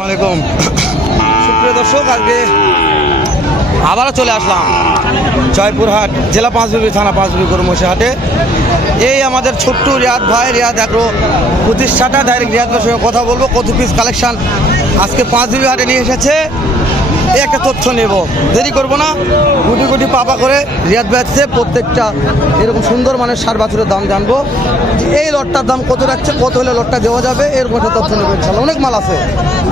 আসসালামাইকুম সুপ্রিয় দর্শক, আজকে আবারও চলে আসলাম জয়পুরহাট জেলা পাঁচবিবি থানা পাঁচবিবি গরু মহিষের হাটে। এই আমাদের ছোট্ট রিয়াদ ভাই, রিয়াদ এগ্রো প্রতিষ্ঠাতা, ডাইরেক্ট রিয়াদ ভাইয়ের সঙ্গে কথা বলবো। কত পিস কালেকশন আজকে পাঁচবিবি হাটে নিয়ে এসেছে এই একটা তথ্য নেব, দেরি করবো না। গুটি গুটি পাপা করে রিয়াদ ভাই আসছে, প্রত্যেকটা এরকম সুন্দর মানের সার বাছুরের দাম জানবো। এই লটটার দাম কত রাখছে, কত হলে লটটা দেওয়া যাবে, এরকম একটা তথ্য নেবো ইনশাল্লাহ। অনেক মাল আছে,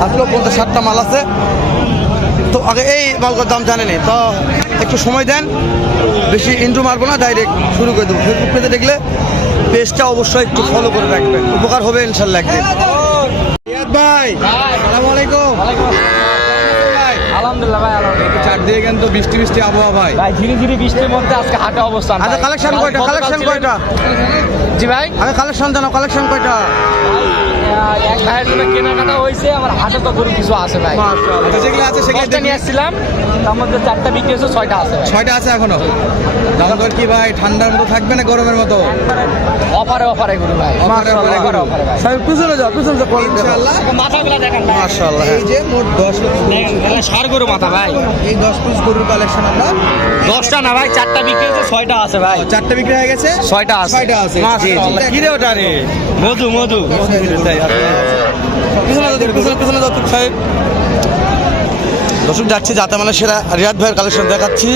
আজকেও 50-60টা মাল আছে। তো আগে এই মালগুলোর দাম জানেনি, তো একটু সময় দেন, বেশি ইন্ট্রো মারবো না, ডাইরেক্ট শুরু করে দেবো। ফেসবুক পেজে দেখলে পেজটা অবশ্যই একটু ফলো করে রাখবেন, উপকার হবে ইনশাল্লাহ একদিন। রিয়াদ ভাই, আসসালামু আলাইকুম। আলহামদুলিল্লাহ ভাই, আলহামদুলিল্লাহ। চারদিকে কিন্তু বৃষ্টি বৃষ্টি আবহাওয়া ভাই। ভাই ধীরে ধীরে বৃষ্টির মধ্যে আজকে হাটে অবস্থান। আচ্ছা, কালেকশন কয়টা? কালেকশন কয়টা? জি ভাই, আগে কালেকশন জানো, কালেকশন কয়টা? এক ভাইয়ের জন্য কেনাকাটা হয়েছে, আমার হাটে তো গরু কিছু আছে ভাই। আচ্ছা, যেগুলো আছে সেগুলো নিয়ে আসছিলাম, তার মধ্যে 4টা বিক্রি হয়েছে, 6টা আছে। 6টা আছে এখনো। দাম দর কি ভাই ঠান্ডার মতো থাকবে না গরমের মতো? অফারে অফারে গরু ভাই, অফারে অফারে অফারে ভাই। সব পিছনে যাও, পিছনে যাও ইনশাআল্লাহ। মাথাগুলো দেখেন ভাই, মাশাআল্লাহ। এই যে মোট 10 দেখেন সার গরু মাথা ভাই। এই 10 পিস গরুর কালেকশন আমরা 10টা না ভাই, 4টা বিক্রি হয়েছে, 6টা আছে ভাই। 4টা বিক্রি হয়ে গেছে, 6টা আছে। 6টা আছে। মাশাআল্লাহ। কি রে ওটা রে? মধু মধু পিছনে যাও, পিছনে যাও সাহেব। দর্শক যাচ্ছি যাতে মানে সেরা রিয়াদ ভাইয়ের কালেকশন দেখাচ্ছি।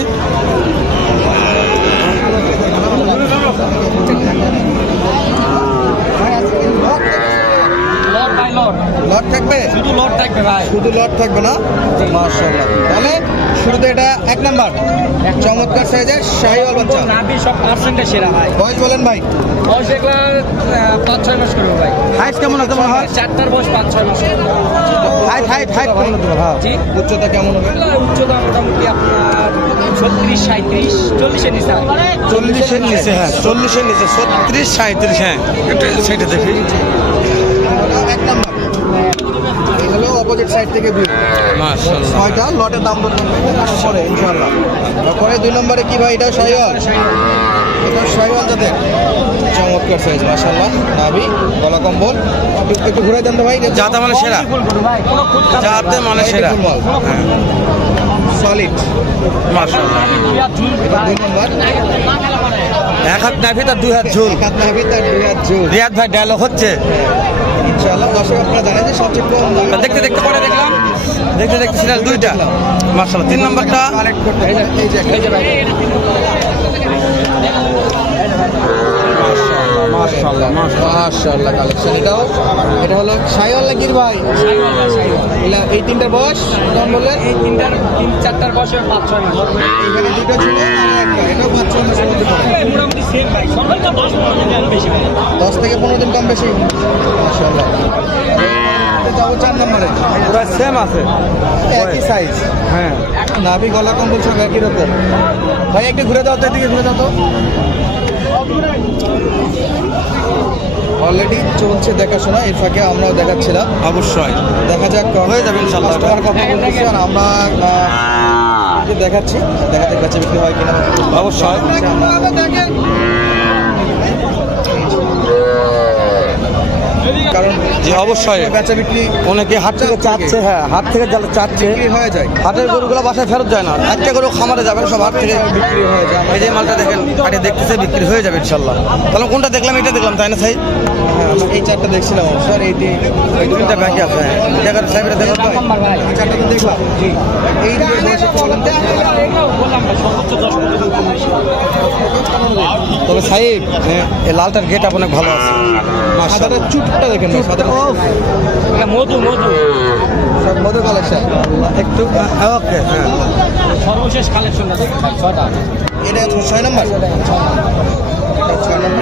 লট থাকবে, শুধু লট থাকবে ভাই, শুধু লট থাকবে না? মাশাআল্লাহ। তাহলে শুরুতে এটা 1 নাম্বার চমৎকার সাইজের শাহিওয়াল বাচ্চা। নাভি সব পার্সেন্টে সেরা ভাই। বয়স বলেন ভাই? বয়স এগুলা 5-6 মাস করবে ভাই। হাইট কেমন আছে মনে হয়? 4টার বয়স 5-6 মাস। হাইট কেমন আছে ভাই? জি, উচ্চতা কেমন হবে? উচ্চতা মোটামুটি আপনার 36-37, 40-এর নিচে। 40-এর নিচে, হ্যাঁ 40-এর নিচে, 36-37, হ্যাঁ এটা সেটা দেখি। 1 নাম্বার এই হলো অপোজিট সাইড থেকে ভিউ। মাশাআল্লাহ। 6টা লটের দাম বলতে পরে ইনশাআল্লাহ। তারপরে 2 নম্বরে কি ভাই? এটা শাহিওয়াল, এটা শাহিওয়াল যাতে চমৎকার সাইজ মাশাআল্লাহ। নাভি গলা কম্বল একটু ঘুরে দেন তো ভাই। যাতে মানে সেরা, যাতে মানে সেরা সলিড মাশাআল্লাহ। 2 নম্বর 1 হাত নাভি তার 2 হাত ঝুল, 1 হাত নাভি তার 2 হাত ঝুল। রিয়াদ ভাই ডায়লগ হচ্ছে ইনশাআল্লাহ। দর্শক আপনারা জানেন যে সবচেয়ে কম দামে দেখতে দেখতে পরে দেখলাম, দেখতে দেখতে সিরিয়াল 2টা মাশাআল্লাহ। 3 নম্বরটা কালেক্ট করতে এই যে ভাই মাশাআল্লাহ মাশাআল্লাহ কালেকশন। এটা হলো শাহিওয়াল না গির ভাই? এই 3টার বয়স দাম বললেন? এই 3-4টার বয়স 5-6 মাস। এখানে 2টা ছিল আর একটা, এটা 5-6 মাসের মধ্যে পড়ে। মোটামুটি সেম ভাই, সবাইটা 10-15 দিন বেশি ভাই। 10 থেকে 15 দিন কম বেশি মাশাআল্লাহ। এটা যাবো 4 নম্বরে, পুরো সেম আছে, একই সাইজ। হ্যাঁ, নাভি গলা কম্বল সব একই রকম। ভাই একটু ঘুরে দাও তো, এদিকে ঘুরে দাও তো। অলরেডি চলছে দেখাশোনা, এর ফাঁকে আমরাও দেখাচ্ছিলাম। অবশ্যই দেখা যাক, হয়ে যাবে ইনশাআল্লাহ। তোমার কথা বলতেছি আর আমরা দেখাচ্ছি, দেখাতে কাছে বিক্রি হয় কিনা অবশ্যই। কারণ যে অবশ্যই বেচা বিক্রি অনেকে হাট থেকে চাচ্ছে, হ্যাঁ হাট থেকে যারা চাচ্ছে হয়ে যায়। হাটের গরুগুলো বাসায় ফেরত যায় না, একটা গরু খামারে যাবে, সব হাট থেকে বিক্রি হয়ে যায়। এই যে মালটা দেখেন হাটে দেখতেছে, বিক্রি হয়ে যাবে ইনশাল্লাহ। তাহলে কোনটা দেখলাম? এটা দেখলাম তাই না ভাই? হ্যাঁ, এই 4টা দেখছিলাম স্যার, এই 2টা ব্যাংকে আছে। হ্যাঁ, দেখার সাহেবরা দেখো তো, এই 4টা তো দেখলাম। এই তবে সাহেব এই লালটার গেট অনেক ভালো আছে। সাদাটা চুটটা দেখেন, মধু মধু সব মধু কালেকশন একটু ওকে। হ্যাঁ, সর্বশেষ কালেকশনটা দেখুন 6টা। এটা 6 নম্বর,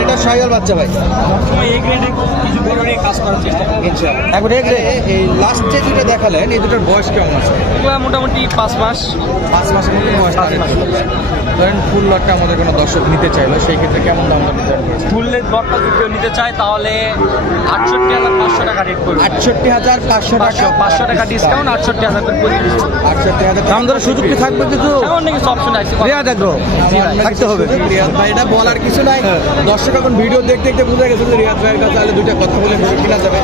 এটা শাহিওয়াল বাচ্চা ভাই। এই গ্রেডে কিছু বড় নিয়ে কাজ করার চেষ্টা করব ইনশাআল্লাহ। একবার এই লাস্ট যে দুটো দেখালেন, এই দুটোর বয়স কেমন আছে? এগুলো মোটামুটি 5 মাস। 5 মাসের মতো বয়স। ধরেন ফুল লটটা আমাদের কোনো দর্শক নিতে চাইলো, সেই ক্ষেত্রে কেমন দাম নির্ধারণ করেছে? ফুলের লটটা যদি কেউ নিতে চায় তাহলে 68,500 টাকা রেট করবে। 68,500 টাকা, 500 টাকা ডিসকাউন্ট, 68,000 করে করে দিচ্ছি। 68,000 দাম ধরে সুযোগ কি থাকবে কিছু? এমন নাকি অপশন আছে? রিয়াদ এগ্রো থাকতে হবে। রিয়াদ ভাই এটা বলার কিছু নাই, দর্শক এখন ভিডিও দেখতে দেখতে বুঝে গেছে যে রিয়াদ ভাইয়ের কাছে তাহলে দুইটা কথা বলে গরু কিনা যাবে।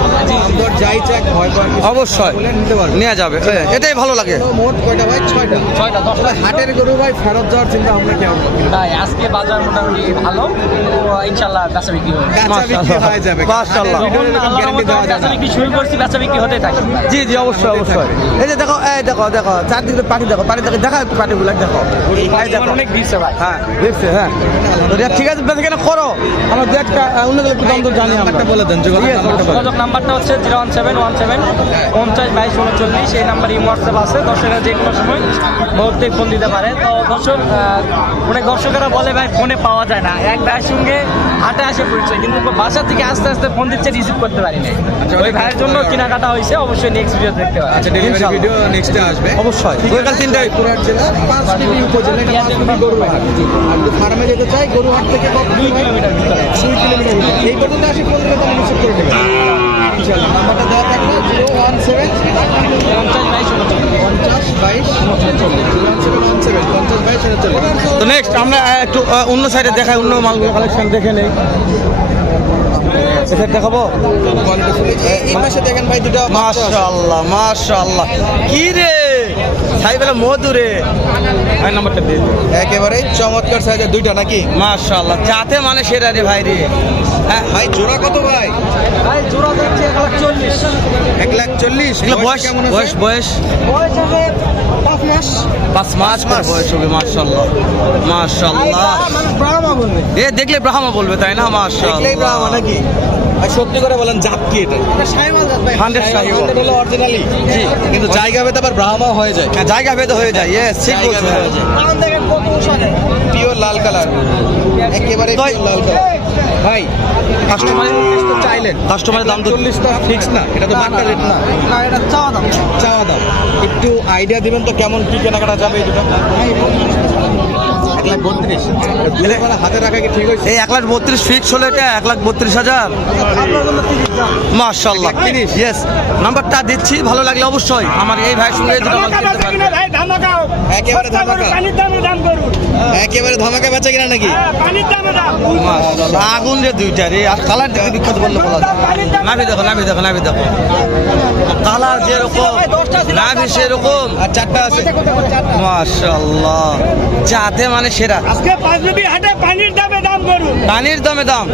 আমদর যাই চাক ভয় পাওয়ার কিছু নেই। অবশ্যই বলে নিতে পারবে। নেওয়া যাবে এটাই ভালো লাগে। তো মোট কয়টা ভাই? 6টা। 6টা 10টা। ভাই হাটের গরু ভাই ফেরত যাওয়ার চিন্তা ভাবনা কেমন? তাই আজকে বাজার মোটামুটি ভালো, কিন্তু ইনশাল্লাহ বেচা বিক্রি হবে। বেচা বিক্রি হয়ে যাবে। মাশাআল্লাহ। হাটের ভিডিওর এরকম গ্যারান্টি দেওয়া যায় বেচা না। বিক্রি শুরু করছি, বেচা বিক্রি হতেই থাকে। জি জি অবশ্যই অবশ্যই। এই যে দেখো দেখো চারদিকে পাটি দেখো দেখা একটু পাটিগুলো দেখো। এই দেখো অনেক দিচ্ছে ভাই। হ্যাঁ দেখছে হ্যাঁ। তো রেট ঠিক আছে বেশি কেন করো, আমরা দেখটা অন্য গেলে একটু দাম তো জানি আমরা। নাম্বারটা বলে দেন, যোগাযোগ ঠিক আছে, নাম্বারটা বলে দেন। যোগাযোগ নাম্বারটা হচ্ছে 01717 50 22 39। এই নাম্বার ইমো হোয়াটসঅ্যাপ আছে, দর্শকেরা যে কোনো সময় মুহূর্তে ফোন দিতে পারে। তো দর্শক অনেক দর্শকেরা বলে ভাই ফোনে পাওয়া যায় না, এক ভাইয়ের সঙ্গে হাটে আসে পরিচয়, কিন্তু বাসা থেকে আস্তে আস্তে ফোন দিচ্ছে, রিসিভ করতে পারি না। ওই ভাইয়ের জন্য কেনাকাটা হয়েছে, অবশ্যই নেক্সট ভিডিও দেখতে পারেন। আচ্ছা, ডেলিভারি ইনশাআল্লাহ। ভিডিও নেক্সটে আসবে। অবশ্যই দুইকাল তিনটাই পুরাট জেলা পাঁচবিবি উপজেলা, এটা পাঁচবিবি গরুহাট। আর যদি ফার্মে যেতে চাই গরুহাট থেকে 2 কিলোমিটার ভিতরে। 2 কিলোমিটার ভিতরে। এই পর্যন্ত আসি ফোন করে তাহলে রিসিভ করে নেবেন ইনশাআল্লাহ। নাম্বারটা দেওয়া থাকবে 017 তো নেক্সট আমরা একটু অন্য সাইডে দেখাই, অন্য মালগুলো কালেকশন দেখে নেই। এখানে দেখাবো। এই পাশে দেখেন ভাই দুটো মাশাআল্লাহ মাশাআল্লাহ, কি রে সাইবেলা মধুরে। ভাই নাম্বারটা দিয়ে দিন। একেবারে চমৎকার সাইজের দুইটা নাকি? মাশাআল্লাহ, যাতে মানে সেরা রে ভাই রে। হ্যাঁ ভাই জোড়া কত ভাই? ভাই জোড়া যাচ্ছে 140। 1,40,000। এগুলো বয়স কেমন আছে? বয়স বয়স বয়স হবে 5 মাস। 5 মাস করে বয়স হবে। মাশাআল্লাহ মাশাআল্লাহ, মানে ব্রাহ্মা বলবে। এ দেখলে ব্রাহ্মা বলবে তাই না? দেখলেই মাশাআল্লাহ ব্রাহ্মা নাকি? আর সত্যি করে বলেন জাত কি এটা? এটা শাইওয়াল জাত ভাই। 100 শাহিওয়াল। 100 হলো অরিজিনালি। জি। কিন্তু জায়গা ভেদে আবার ব্রাহ্মা হয়ে যায়। হ্যাঁ, জায়গা ভেদে হয়ে যায়। ইয়েস ঠিক জায়গা বলছো। ভেদে হয়ে যায়। কারণ দেখেন কত উষানে। পিওর লাল কালার, একেবারে তাই। পিওর লাল কালার। ভাই কাস্টমার তো চাইলেন, কাস্টমারের দাম তো 40 তো ফিক্স না, এটা তো বাট্টা রেট না, না এটা চাওয়া দাম। চাওয়া দাম। একটু আইডিয়া দিবেন তো কেমন কি কেনাকাটা যাবে এই দুটো? 1,32,000। দুটো বেলা হাতে রাখা কি ঠিক হয়েছে? এই 1,32,000 ফিক্স হলো, এটা 1,32,000। আপনার জন্য 30 দাম। মাশাআল্লাহ 1,30,000 ইয়েস। নাম্বারটা দিচ্ছি, ভালো লাগলে অবশ্যই আমার এই ভাইয়ের সঙ্গে দুটো মাল কিনতে পারবেন। ভাই ধামাকাও। একেবারে ধামাকা, পানির দামে দাম করুন। একেবারে ধামাকা বেচা কিনা নাকি? পানির দামে দাম। মাশাআল্লাহ, আগুন রে দুইটা রে। আর কালার দেখে বিখ্যাত বললে বলা যায়। নাভি দেখো নাভি দেখো নাভি দেখো, কালার যেরকম নাভি সেরকম। আর চারটা আছে। মাশাআল্লাহ, যাতে মানে সেরা। আজকে 5 রুপি হাটে পানির দামে দাম করুন। পানির দামে দাম।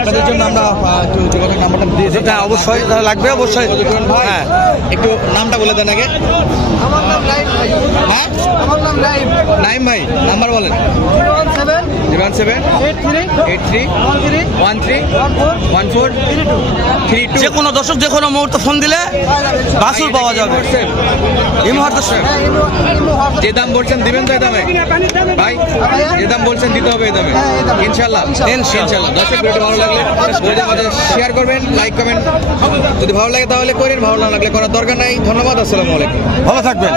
আপনাদের জন্য আমরা একটু যোগাযোগ নাম্বারটা দিয়ে দিই। হ্যাঁ অবশ্যই, যারা লাগবে অবশ্যই। ভাই হ্যাঁ একটু নামটা বলে দেন আগে। আমার নাম লাইম ভাই। হ্যাঁ আমার নাম লাইম। নাইম ভাই, নাম্বার বলেন। 017 017 83 83 13 13 14 14 32। যে কোনো দর্শক যে কোনো মুহূর্তে ফোন দিলে বাসুর পাওয়া যাবে। এই মুহূর্তে যে দাম বলছেন দিবেন তো এই দামে ভাই, যে দাম বলছেন দিতে হবে এই দামে ইনশাল্লাহ। ইনশাল্লাহ। দর্শক ভিডিও ভালো লাগলে মাঝে মাঝে শেয়ার করবেন, লাইক কমেন্ট যদি ভালো লাগে তাহলে করেন, ভালো না লাগলে করার দরকার নাই। ধন্যবাদ, আসসালামু আলাইকুম। ভালো থাকবেন।